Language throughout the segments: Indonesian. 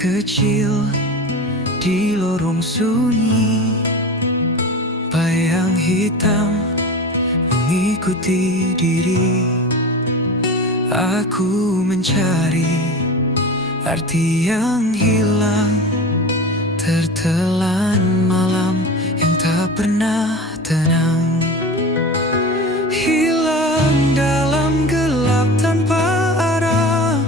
kecil di lorong sunyi, bayang hitam mengikuti diri. Aku mencari arti yang hilang, tertelan malam yang tak pernah tenang. Hilang dalam gelap tanpa arah,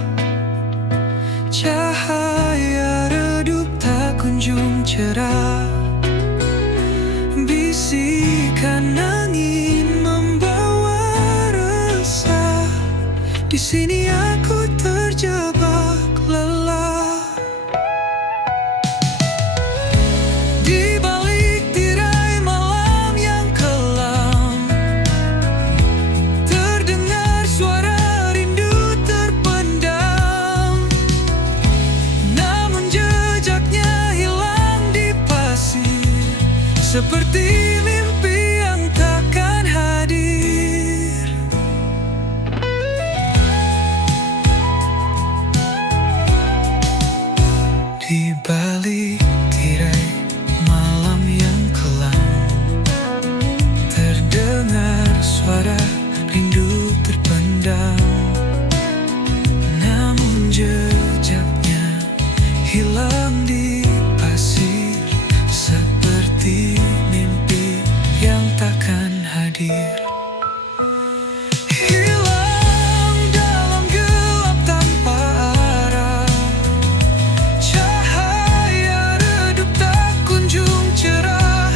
cahaya redup tak kunjung cerah. Bisikan angin membawa resah, di sini aku terjebak lelah. Di balik tirai malam yang kelam, terdengar suara rindu terpendam. Namun jejaknya hilang di pasir, seperti mimpi yang takkan hadir. Di balik tirai malam yang kelam, terdengar suara rindu terpendam. Namun jejaknya hilang di pasir, seperti mimpi yang takkan hadir. Hilang dalam gelap tanpa arah, cahaya redup tak kunjung cerah.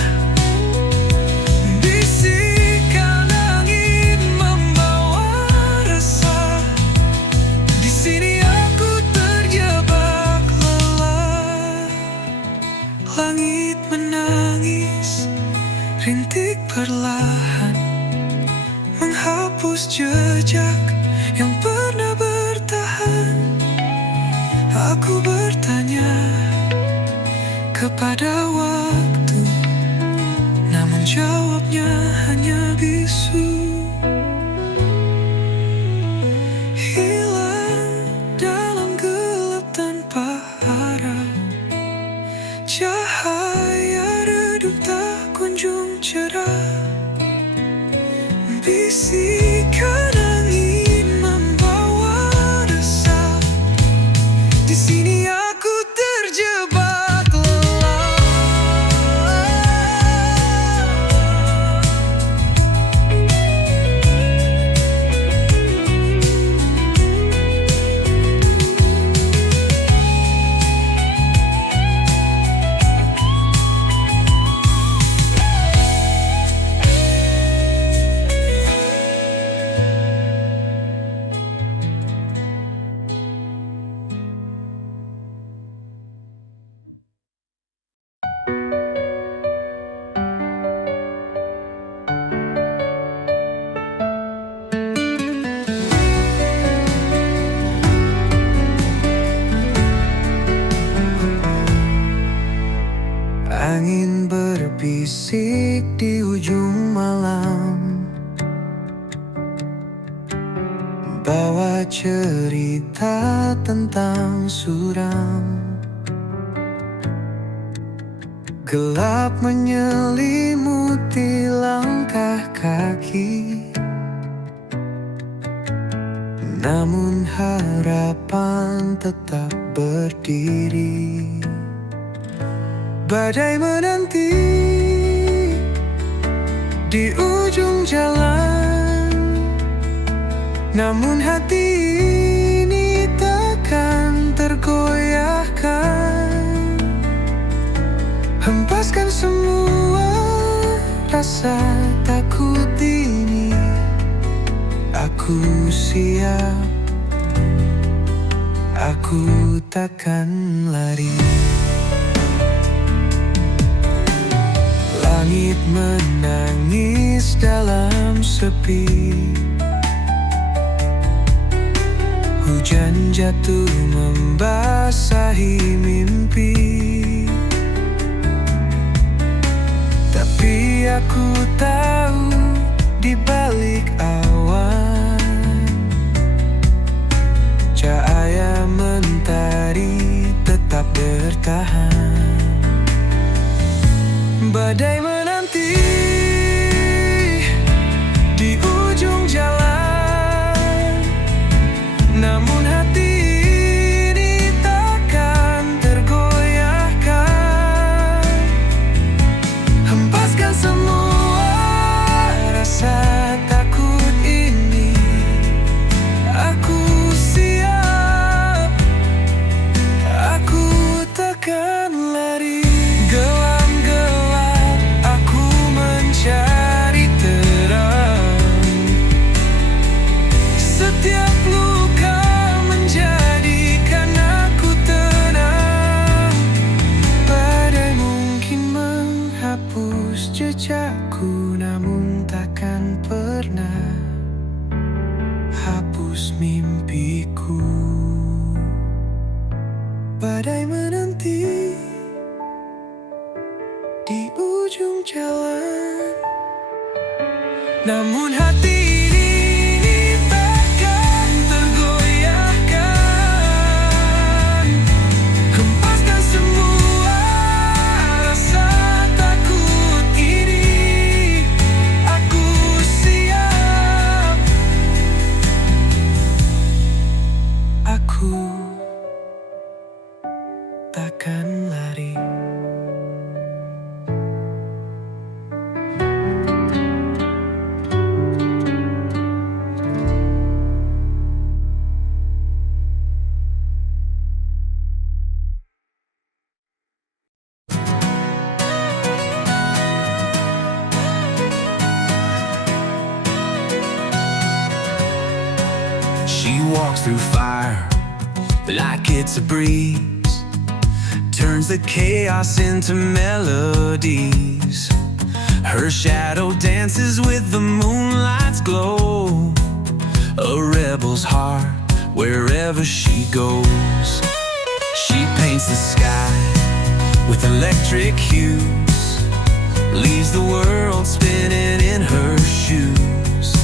Bisikan angin membawa resah, di sini aku terjebak lelah. Langit menangis, rintik perlahan menghapus jejak yang pernah bertahan. Aku bertanya kepada waktu, namun jawabnya hanya bisu. Hilang dalam gelap tanpa arah, cahaya redup tak kunjung cerah. Bisikan angin membawa resah, di sini aku terjebak lelah. Angin berbisik di ujung malam, bawa cerita tentang suram. Gelap menyelimuti langkah kaki, namun harapan tetap berdiri. Badai menanti di ujung jalan, namun hati ini takkan tergoyahkan. Hempaskan semua rasa takut ini, aku siap, aku takkan lari. Langit menangis dalam sepi, hujan jatuh membasahi mimpi. Tapi aku tahu di balik awan, cahaya mentari tetap Badai menanti di ujung jalan, namun hati ini takkan tergoyahkan. Hempaskan semua rasa takut ini, aku siap, aku takkan lari. Gelap-gelap aku mencari terang, setiap luka menjadikan aku tenang. Badai mungkin menghapus jejakku, namun takkan pernah hapus mimpiku. Badai menanti di ujung jalan, namun hati ini takkan tergoyahkan. Hempaskan semua rasa takut ini, aku siap, aku takkan lari. She walks through fire like it's a breeze, turns the chaos into melodies. Her shadow dances with the moonlight's glow, a rebel's heart wherever she goes. She paints the sky with electric hues, leaves the world spinning in her shoes.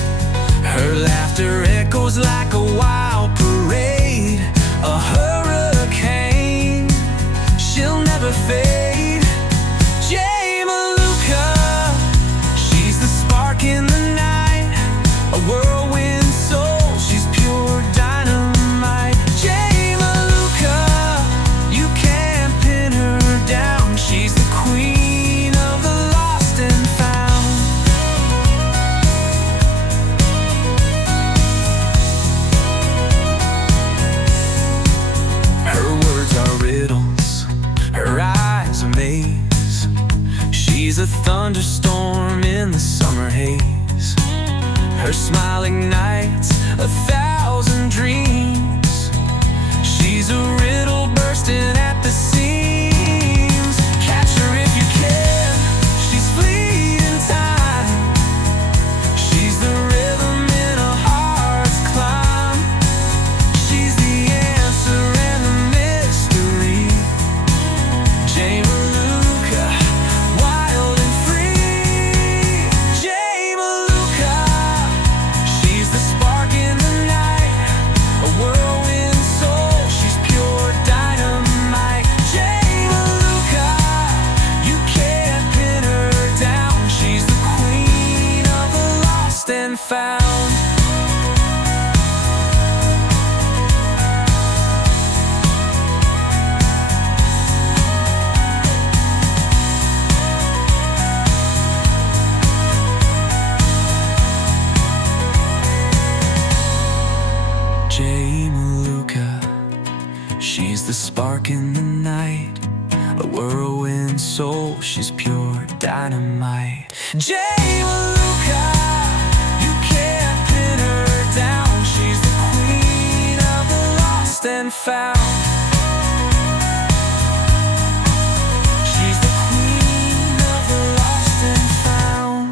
Her laughter echoes like a wild parade, a hurricane, she'll never fade. Jay Maluka, she's the spark in the night, a whirlwind soul, she's pure dynamite. Jay Maluka, you can't pin her down, she's the queen of the lost and found. Her words are riddles, her eyes a maze. She's a thunderstorm in the summer haze. Her smile ignites 1,000 dreams. She's a riddle bursting at the seams. Catch her if you can, she's fleeting time. She's the rhythm in a heart's climb. She's the answer and the mystery. Jay Maluka, wild and free. Jay Maluka, she's the spark in the night, a whirlwind soul, she's pure dynamite. Jay Maluka, you can't pin her down, she's the queen of the lost and found. Jay Maluka, she's the spark in the night, a whirlwind soul, she's pure dynamite. Jay Maluka, you can't pin her down, she's the queen of the lost and found. She's the queen of the lost and found.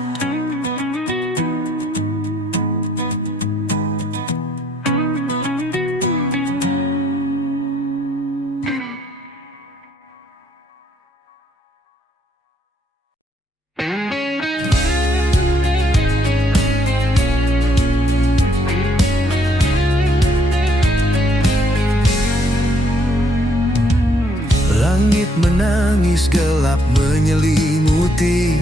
Langit menangis gelap menyelimuti putih.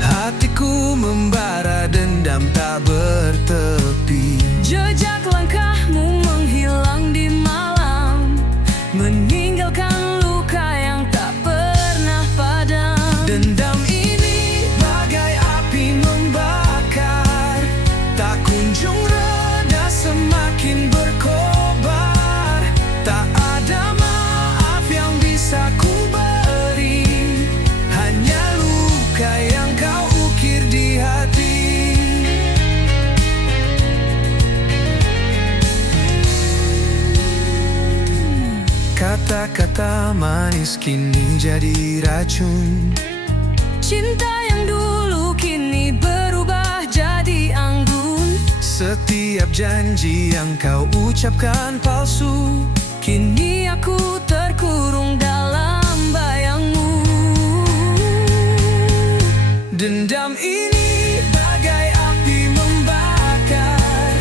Hatiku membara, dendam tak bertepi. Jejak langkahmu menghilang di malam, meninggalkan luka yang tak pernah padam. Dendam ini bagai api membakar, tak kunjung reda, semakin berkobar. Tak ada maaf yang bisa ku beri, hanya luka yang kau ukir di hati. Kata-kata manis kini jadi racun. Cinta yang dulu kini berubah jadi anggun. Setiap janji yang kau ucapkan palsu, Kini aku terkurung dalam bayangmu. dendam ini bagai api membakar,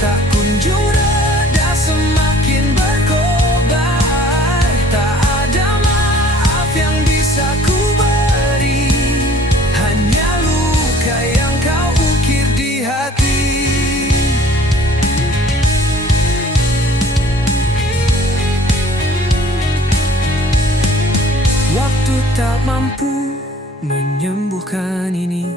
tak kunjung reda, semakin berkobar. Tak ada maaf yang bisa ku beri, hanya luka yang kau ukir di hati. Waktu tak mampu menyembuhkan ini.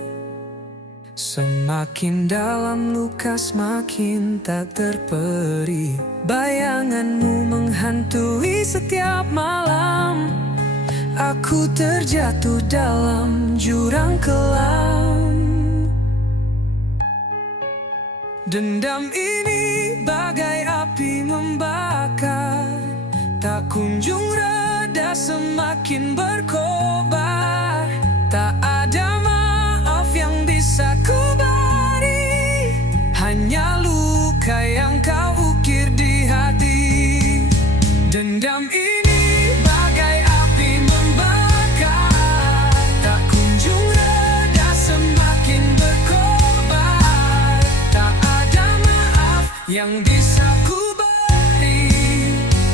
Semakin dalam luka, semakin tak terperi. Bayanganmu menghantui setiap malam. Aku terjatuh dalam jurang kelam. Dendam ini bagai api membakar, tak kunjung reda, semakin berkobar. Tak ada maaf yang bisa ku beri, hanya luka yang kau ukir di hati. Dendam ini bagai api membakar, tak kunjung reda, semakin berkobar. Tak ada maaf yang bisa ku beri,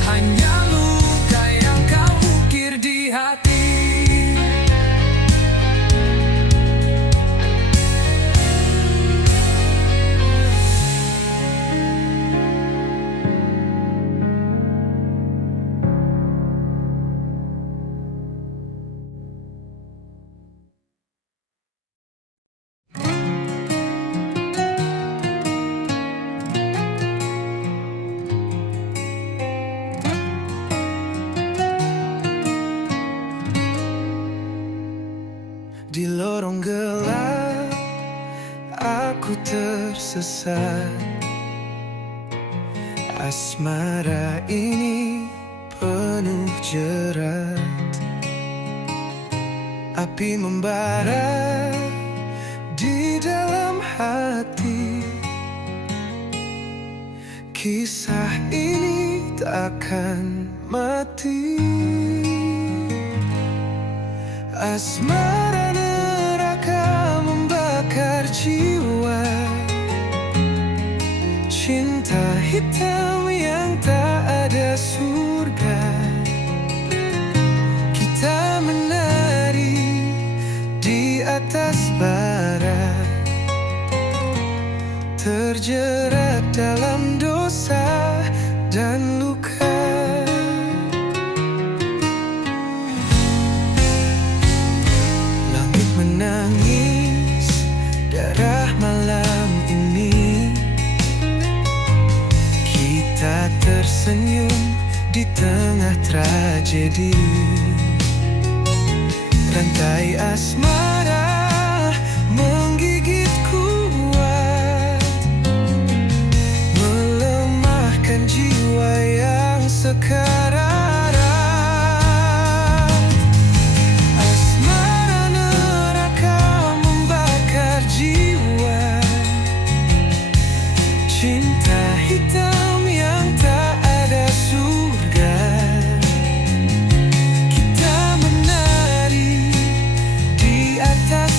hanya luka yang kau ukir di hati. Di lorong gelap, aku tersesat. Asmara ini penuh jerat. Api membara di dalam hati. Kisah ini takkan mati. Asmara neraka membakar jiwa. Cinta hitam yang tak ada surga. Kita menari di atas bara, terjerat dalam dosa dan luka. Menangis darah malam ini. Kita tersenyum di tengah tragedi. Rantai asmara menggigit kuat, melemahkan jiwa yang sekarat. Cinta hitam yang tak ada surga. Kita menari di atas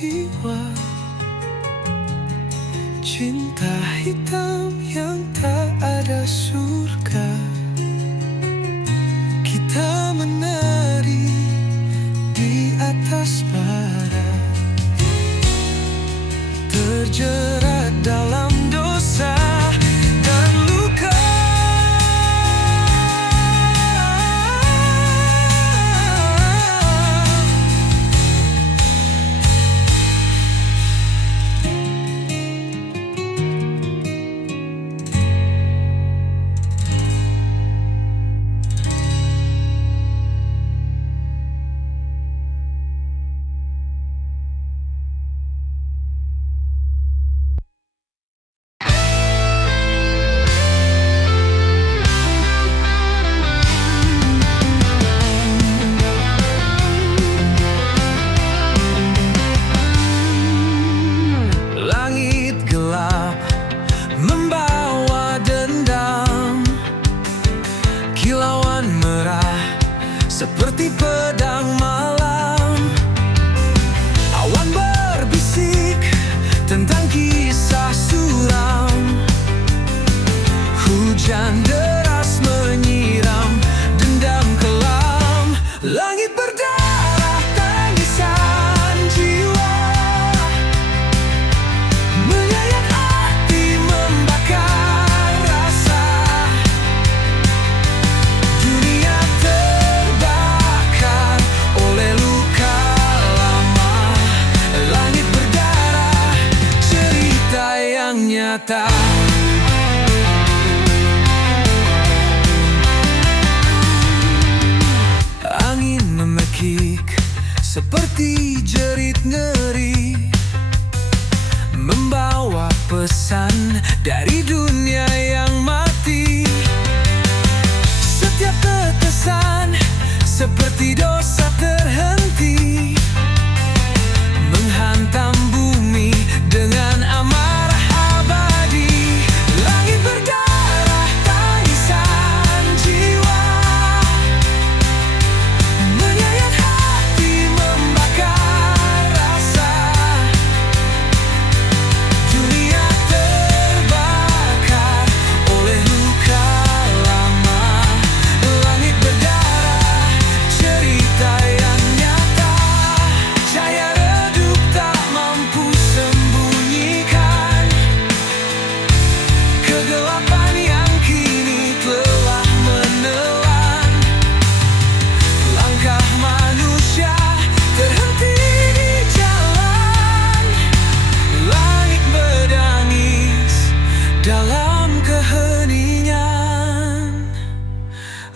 jiwa. Cinta hitam yang tak ada surga. Kita menari di atas bara, terjerat dalam dosa dan luka. Langit gelap membawa dendam, kilauan merah seperti pedang malam. Awan berbisik tentang kisah suram, hujan deras menyiram dendam kelam. Langit berdarah tangisan jiwa, menyayat hati membakar rasa. Dunia terbakar oleh luka lama. Langit berdarah, cerita yang nyata. Angin memekik seperti jerit ngeri, membawa pesan dari dunia yang mati. Setiap tetesan seperti dosa terhenti, menghantam bumi dengan amarah abadi. Langit berdarah tangisan jiwa, menyayat hati membakar rasa. Dunia terbakar oleh luka lama. Langit berdarah, cerita yang nyata. Cahaya redup tak mampu sembunyikan kegelapan yang kini telah menelan. Langkah manusia terhenti di jalan. Langit berdangis dalam keheningan.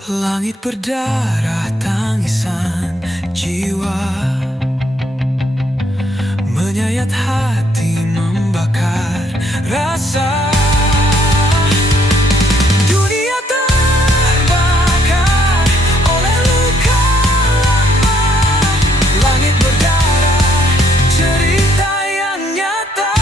Langit berdarah tangisan jiwa, menyayat hati membakar rasa. Dunia terbakar oleh luka lama. Langit berdarah, cerita yang nyata.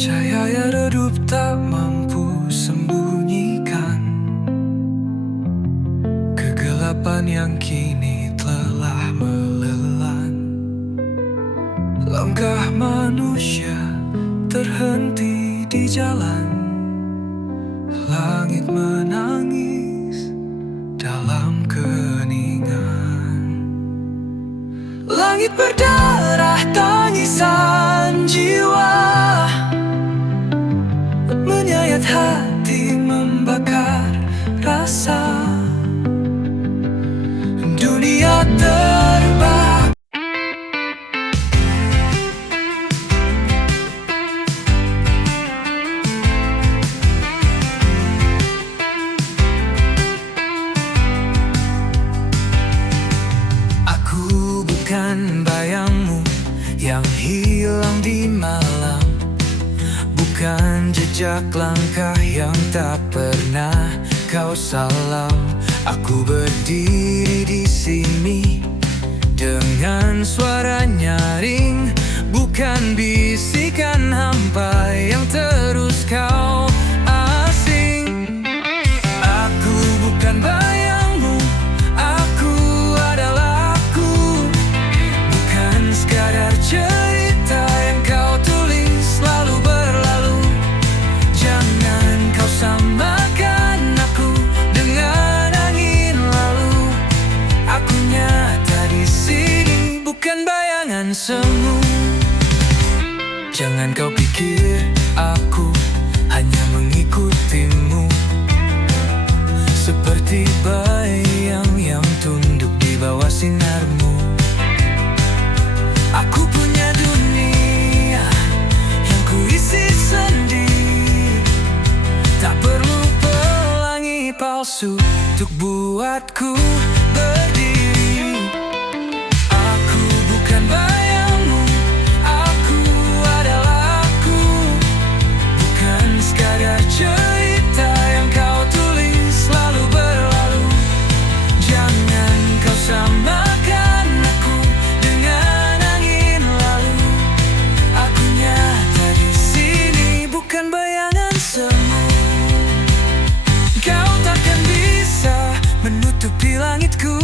Cahaya redup tak mampu sembunyikan kegelapan yang kini telah melelan. Langkah manusia terhenti di jalan. Langit menangis dalam keheningan. Langit berdarah tangisan jiwa, menyayat hati membakar rasa. Dunia terbakar. jejak langkah yang tak pernah kau salam. Aku berdiri di sini dengan suara nyaring, bukan bisikan hampa yang terus kau asing. Aku bukan bayangmu, aku adalah aku. Bukan sekadar cerita yang kau tulis lalu berlalu. Jangan kau samakan aku dengan angin lalu. Aku nyata di sini, bukan bayangan semu. Jangan kau pikir aku hanya mengikutimu, seperti bayang yang tunduk di bawah sinarmu. Aku punya dunia yang kuisi sendiri, tak perlu pelangi palsu untuk buatku berdiri. Aku bukan bayangmu, aku adalah aku. Bukan sekadar cerita yang kau tulis lalu berlalu. Jangan kau samakan aku dengan angin lalu. Aku nyata di sini, bukan bayangan semu. Kau takkan bisa menutupi langitku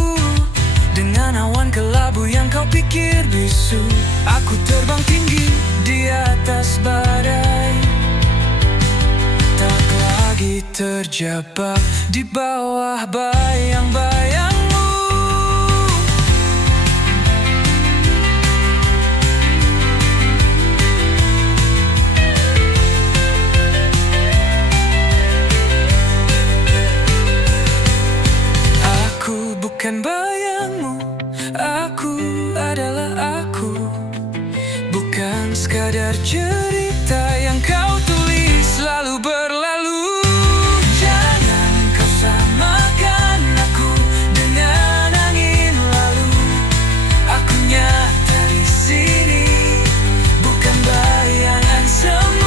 dengan awan kelabu yang kau pikir bisu. Aku terbang tinggi di atas badai, tak lagi terjebak di bawah bayang-bayangmu. Aku bukan bayangmu, aku adalah aku. Bukan sekadar cerita yang kau tulis lalu berlalu. Jangan kau samakan aku dengan angin lalu. Aku nyata di sini, bukan bayangan semu.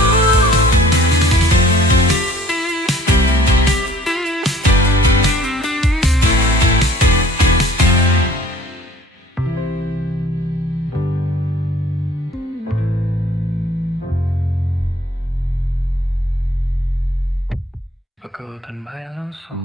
Bagaikan bayang langsung.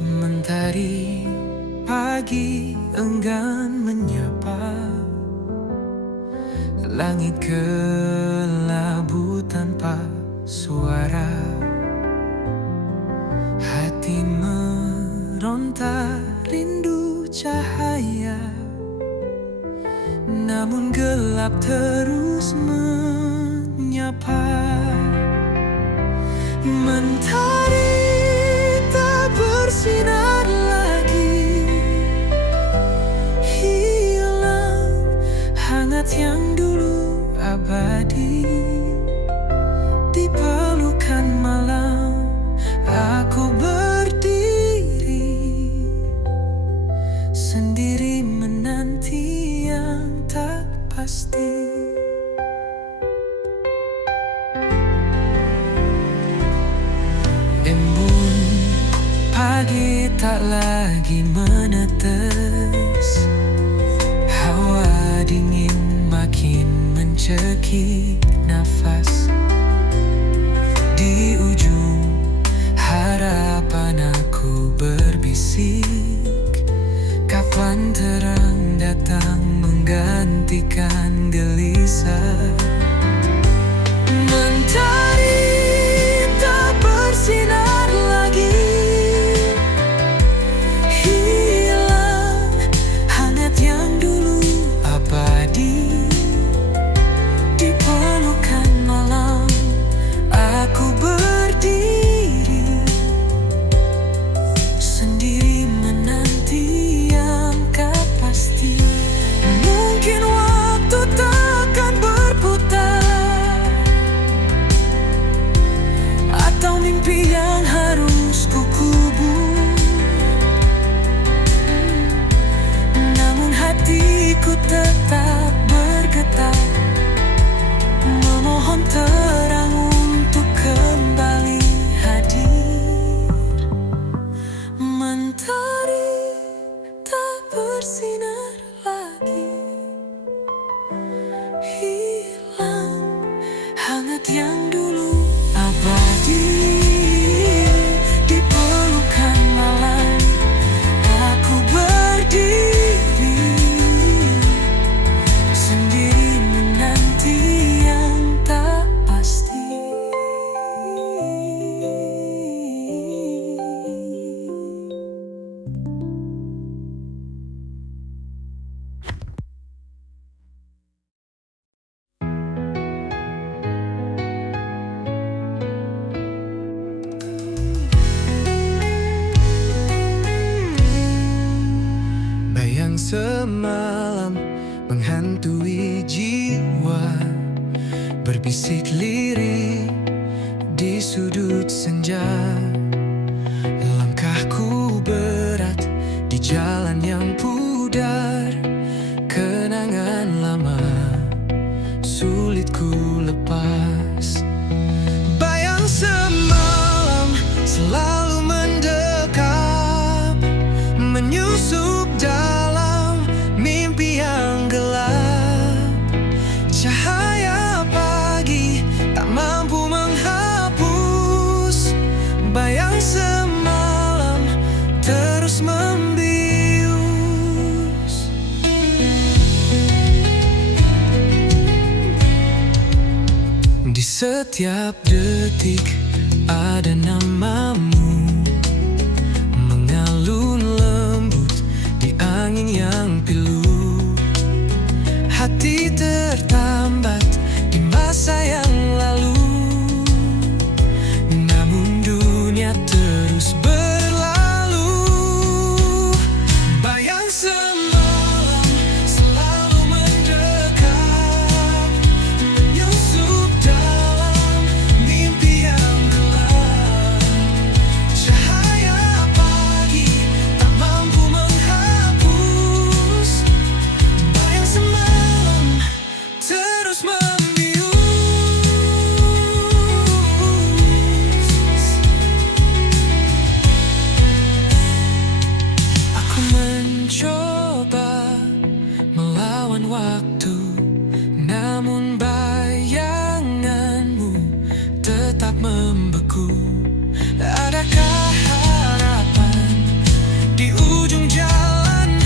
Mentari pagi enggan menyapa, langit kelabu tanpa suara. Hati meronta rindu cahaya, namun gelap terus menyapa. Mentari tak bersinar lagi, hilang hangat yang dulu abadi. Di pelukan malam aku berdiri, sendiri menanti yang tak pasti. Embun pagi tak lagi menetes, hawa dingin makin mencekik nafas. Di ujung harapan aku berbisik, kapan terang datang menggantikan gelisah. Mentari tak bersinar lagi, hilang hangat yang dulu abadi. Di pelukan malam aku berdiri, sendiri menanti yang tak pasti. Mungkin waktu mimpi yang harus kukubur. Namun hatiku tetap bergetar, memohon terang untuk kembali hadir. Mentari tak bersinar lagi, hilang hangat yang dulu abadi. Di pelukan malam aku berdiri, sendiri menanti yang tak pasti. Bayang semalam menghantui jiwa, berbisik lirik di sudut senja. Langkahku berat di jalan yang pudar, kenangan lama sulit ku lepas. Bayang semalam selalu mendekap, menyusup dalam mimpi yang gelap. Cahaya pagi tak mampu menghapus bayang semalam terus membius. Di setiap detik ada namamu, mengalun lembut di angin yang pilu. Hati tertambat di masa yang lalu, namun dunia terus berlalu. Bayang semalam selalu mendekat, menyusup dalam mimpi yang gelap. Cahaya pagi tak mampu menghapus bayang semalam terus membius. Aku mencoba melawan waktu, namun bayanganmu tetap membeku. Adakah harapan di ujung jalan,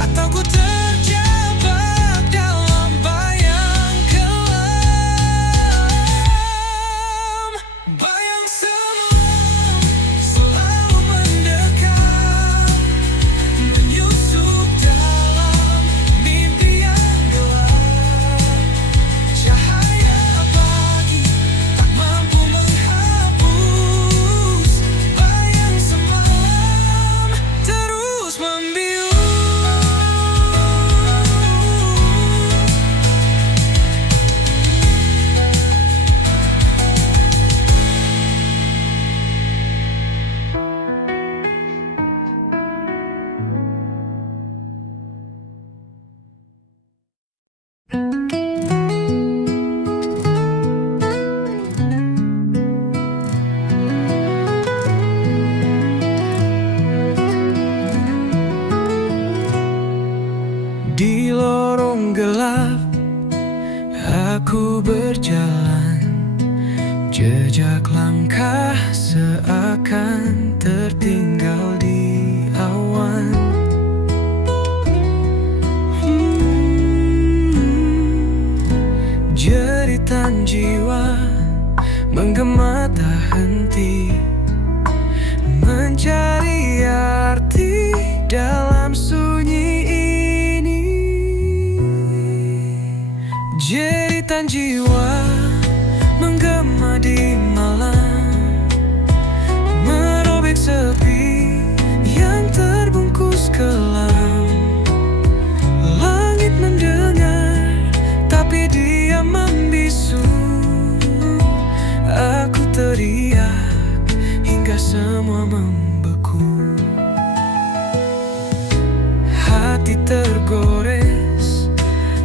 atau ku terjebak dalam bayang kelam? Bayang semalam selalu mendekat, menyusup dalam mimpi yang gelap. Cahaya pagi tak mampu menghapus bayang semalam terus membius. Di lorong gelap aku berjalan, jejak langkah seakan tertinggal di awan. Jeritan jiwa menggema tak henti, mencari arti dalam sunyi ini. Jeritan jiwa menggema di malam, merobek sepi yang terbungkus kelam. Langit mendengar, tapi dia membisu. Aku teriak semua membeku. Hati tergores,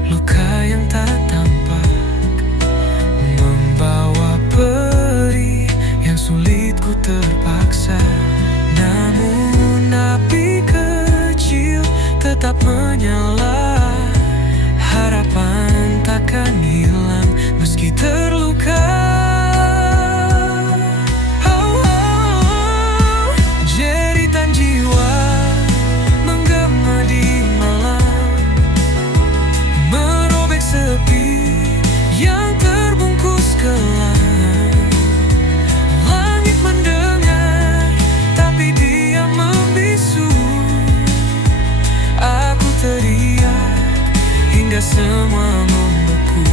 luka yang tak tampak, membawa perih yang sulit ku terpaksa. Namun api kecil tetap menyala, harapan takkan hilang meski terluka. Jeritan jiwa menggema di malam, merobek sepi yang terbungkus gelap. Langit mendengar, tapi dia membisu. Aku teriak hingga semua membeku.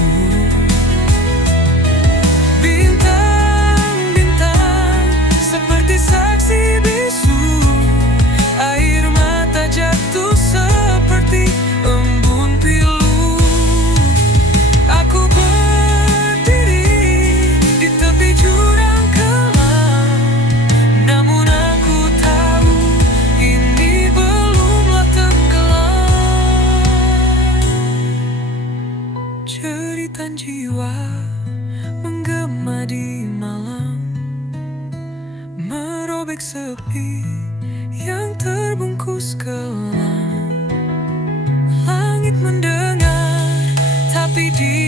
Bintang-bintang seperti saksi bisu, air mata jatuh seperti embun pilu. Aku berdiri di tepi jurang kelam, namun aku tahu ini belumlah tenggelam. Jeritan jiwa menggema di malam, merobek sepi yang terbungkus gelap. Langit mendengar, tapi dia